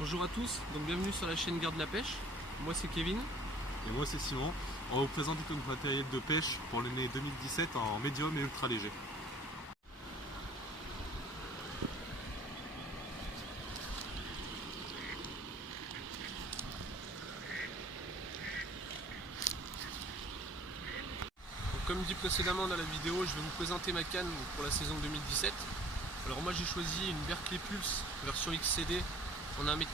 Bonjour à tous, donc bienvenue sur la chaîne Garde la Pêche. Moi c'est Kevin. Et moi c'est Simon. On va vous présenter notre matériel de pêche pour l'année 2017 en médium et ultra léger. Donc, comme dit précédemment dans la vidéo, je vais vous présenter ma canne pour la saison 2017. Alors moi j'ai choisi une Berkley Pulse version XCD en 1,90 m,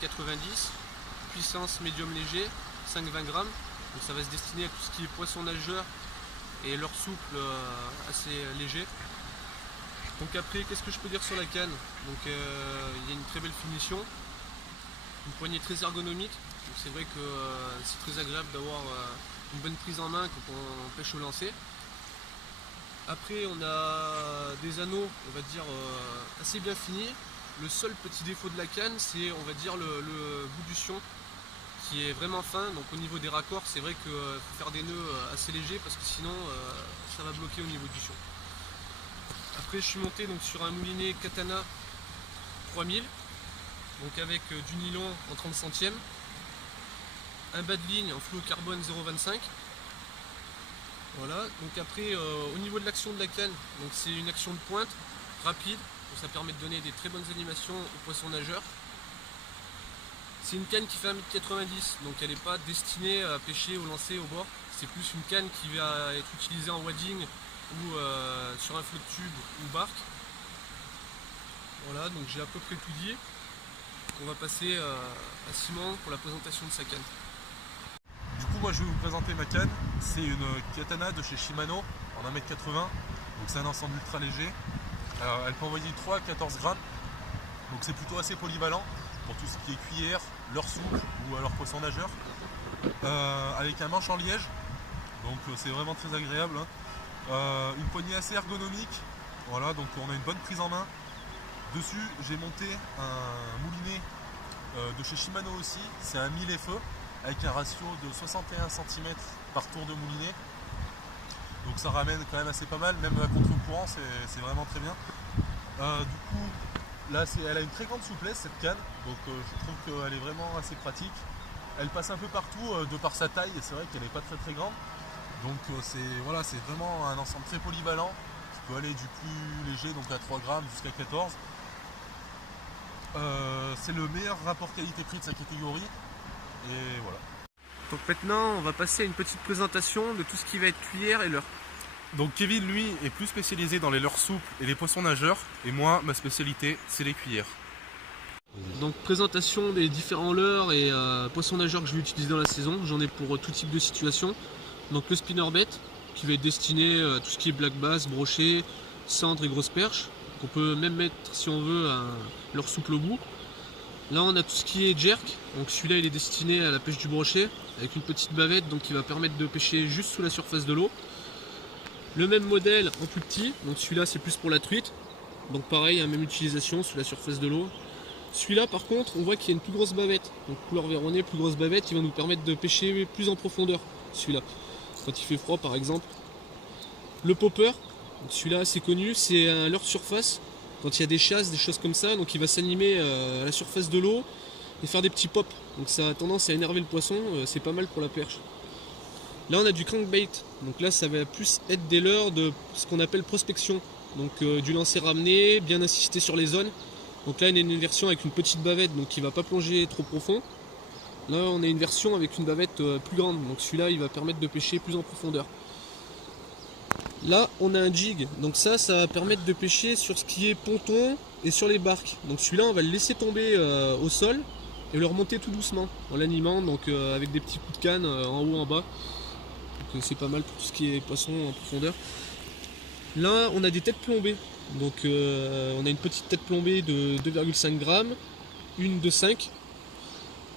puissance médium léger, 5-20 grammes. Donc ça va se destiner à tout ce qui est poisson nageur et leur souple assez léger. Donc après, qu'est-ce que je peux dire sur la canne? Donc il y a une très belle finition, une poignée très ergonomique. Donc c'est vrai que c'est très agréable d'avoir une bonne prise en main quand on pêche au lancer. Après on a des anneaux, on va dire, assez bien finis. Le seul petit défaut de la canne, c'est, on va dire, le bout du sion qui est vraiment fin. Donc au niveau des raccords, c'est vrai qu'il faut faire des nœuds assez légers parce que sinon ça va bloquer au niveau du sion. Après je suis monté donc sur un moulinet Katana 3000, donc avec du nylon en 30 centièmes, un bas de ligne en fluocarbone 0,25. Voilà, donc après au niveau de l'action de la canne, donc c'est une action de pointe rapide, donc ça permet de donner des très bonnes animations aux poissons nageurs. C'est une canne qui fait 1,90 m, donc elle n'est pas destinée à pêcher au lancer au bord. C'est plus une canne qui va être utilisée en wading ou sur un flotte tube ou barque. Voilà, donc j'ai à peu près tout dit. On va passer à Simon pour la présentation de sa canne. Du coup moi je vais vous présenter ma canne. C'est une Katana de chez Shimano en 1,80 m. Donc c'est un ensemble ultra léger. Alors, elle peut envoyer 3 à 14 grammes. Donc c'est plutôt assez polyvalent pour tout ce qui est cuillère, leurre souple ou alors poisson nageur. Avec un manche en liège. Donc c'est vraiment très agréable. Une poignée assez ergonomique. Voilà, donc on a une bonne prise en main. Dessus j'ai monté un moulinet de chez Shimano aussi. C'est un 1000 FE avec un ratio de 61 cm par tour de moulinet. Donc ça ramène quand même assez pas mal, même à contre-courant c'est vraiment très bien. Du coup là elle a une très grande souplesse cette canne, donc je trouve qu'elle est vraiment assez pratique. Elle passe un peu partout de par sa taille et c'est vrai qu'elle n'est pas très grande. Donc voilà, c'est vraiment un ensemble très polyvalent qui peut aller du plus léger, donc à 3 grammes jusqu'à 14. C'est le meilleur rapport qualité-prix de sa catégorie. Et voilà. Donc maintenant on va passer à une petite présentation de tout ce qui va être cuillère et leurre. Donc Kevin lui est plus spécialisé dans les leurres souples et les poissons nageurs. Et moi ma spécialité c'est les cuillères. Donc présentation des différents leurres et poissons nageurs que je vais utiliser dans la saison. J'en ai pour tout type de situation. Donc le spinnerbait qui va être destiné à tout ce qui est black bass, brochet, cendre et grosse perche. On peut même mettre, si on veut, un leurre souple au bout. Là on a tout ce qui est jerk, donc celui-là il est destiné à la pêche du brochet avec une petite bavette donc qui va permettre de pêcher juste sous la surface de l'eau. Le même modèle en plus petit, donc celui-là c'est plus pour la truite, donc pareil, même utilisation sous la surface de l'eau. Celui-là par contre on voit qu'il y a une plus grosse bavette, donc couleur véronnée, plus grosse bavette, qui va nous permettre de pêcher plus en profondeur, celui-là, quand il fait froid par exemple. Le popper, celui-là c'est connu, c'est un leurre de surface. Quand il y a des chasses, des choses comme ça, donc il va s'animer à la surface de l'eau et faire des petits pops. Donc ça a tendance à énerver le poisson, c'est pas mal pour la perche. Là on a du crankbait, donc là ça va plus être des leurres de ce qu'on appelle prospection. Donc du lancer ramené, bien insister sur les zones. Donc là on a une version avec une petite bavette, donc qui va pas plonger trop profond. Là on a une version avec une bavette plus grande, donc celui-là il va permettre de pêcher plus en profondeur. Là on a un jig, donc ça va permettre de pêcher sur ce qui est ponton et sur les barques. Donc celui-là on va le laisser tomber au sol et le remonter tout doucement en l'animant, donc avec des petits coups de canne en haut en bas. Donc c'est pas mal pour tout ce qui est poisson en profondeur. Là on a des têtes plombées, donc on a une petite tête plombée de 2,5 grammes, une de 5.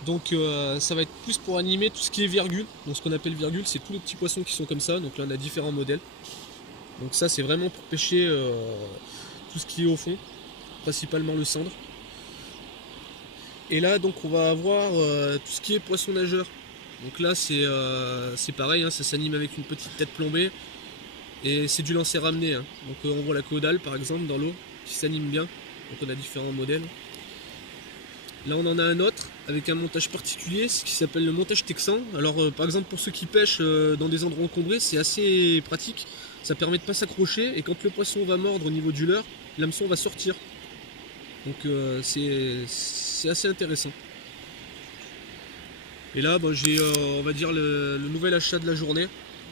Donc ça va être plus pour animer tout ce qui est virgule. Donc ce qu'on appelle virgule, c'est tous les petits poissons qui sont comme ça. Donc là on a différents modèles. Donc ça c'est vraiment pour pêcher tout ce qui est au fond, principalement le cendre. Et là donc on va avoir tout ce qui est poisson nageur. Donc là c'est pareil, hein, ça s'anime avec une petite tête plombée. Et c'est du lancer ramené. Hein. Donc on voit la caudale par exemple dans l'eau qui s'anime bien. Donc on a différents modèles. Là on en a un autre avec un montage particulier, ce qui s'appelle le montage texan. Alors par exemple pour ceux qui pêchent dans des endroits encombrés, c'est assez pratique. Ça permet de pas s'accrocher et quand le poisson va mordre au niveau du leurre, l'hameçon va sortir. Donc c'est assez intéressant. Et là j'ai on va dire le nouvel achat de la journée.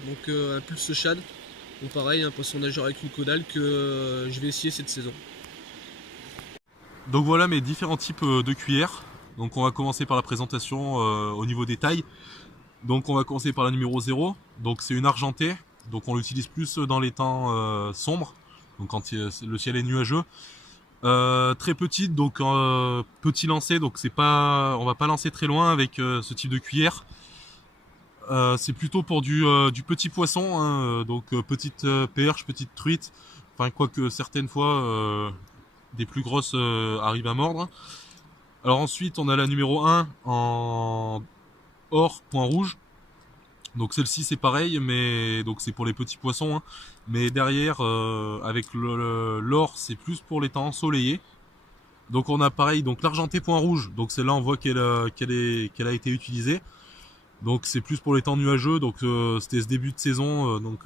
Donc un Pulse Shad. Donc pareil, un poisson nageur avec une caudale que je vais essayer cette saison. Donc voilà mes différents types de cuillères. Donc on va commencer par la présentation au niveau des tailles. Donc on va commencer par la numéro 0. Donc c'est une argentée. Donc on l'utilise plus dans les temps sombres. Donc quand le ciel est nuageux. Très petite, donc petit lancer, donc c'est pas, on va pas lancer très loin avec ce type de cuillère. C'est plutôt pour du petit poisson, hein, donc petite perche, petite truite. Enfin quoique certaines fois des plus grosses arrivent à mordre. Alors ensuite on a la numéro 1 en or point rouge. Donc celle-ci c'est pareil, mais donc c'est pour les petits poissons. Hein. Mais derrière, avec l'or, c'est plus pour les temps ensoleillés. Donc on a pareil, donc l'argenté point rouge. Donc celle-là on voit qu'elle a été utilisée. Donc c'est plus pour les temps nuageux. Donc c'était ce début de saison. Donc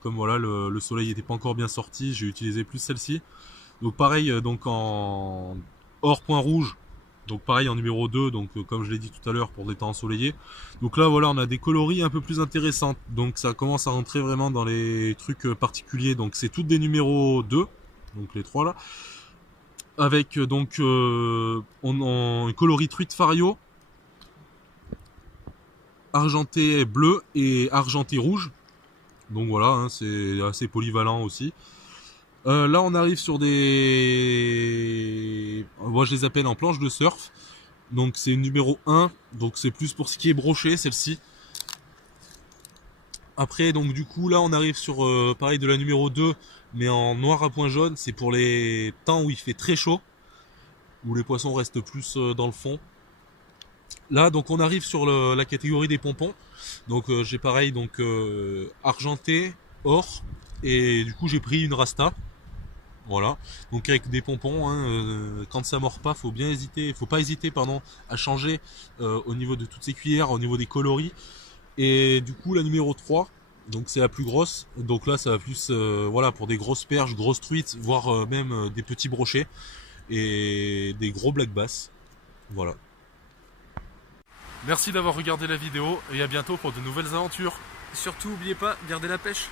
comme voilà le soleil n'était pas encore bien sorti, j'ai utilisé plus celle-ci. Donc pareil, donc en or point rouge. Donc pareil en numéro 2, donc comme je l'ai dit tout à l'heure pour des temps ensoleillés. Donc là voilà on a des coloris un peu plus intéressantes. Donc ça commence à rentrer vraiment dans les trucs particuliers. Donc c'est toutes des numéros 2, donc les 3 là. Avec donc un coloris truite fario, argenté bleu et argenté rouge. Donc voilà, hein, c'est assez polyvalent aussi. Là on arrive sur des... Moi je les appelle en planche de surf. Donc c'est une numéro 1. Donc c'est plus pour ce qui est broché celle-ci. Après donc du coup là on arrive sur pareil de la numéro 2. Mais en noir à point jaune. C'est pour les temps où il fait très chaud. Où les poissons restent plus dans le fond. Là donc on arrive sur la catégorie des pompons. Donc j'ai pareil donc argenté, or. Et du coup j'ai pris une rasta. Voilà, donc avec des pompons, hein, quand ça mord pas, faut pas hésiter à changer au niveau de toutes ces cuillères, au niveau des coloris. Et du coup la numéro 3, donc c'est la plus grosse, donc là ça va plus voilà, pour des grosses perches, grosses truites, voire même des petits brochets et des gros black bass. Voilà. Merci d'avoir regardé la vidéo et à bientôt pour de nouvelles aventures. Surtout n'oubliez pas, gardez la pêche.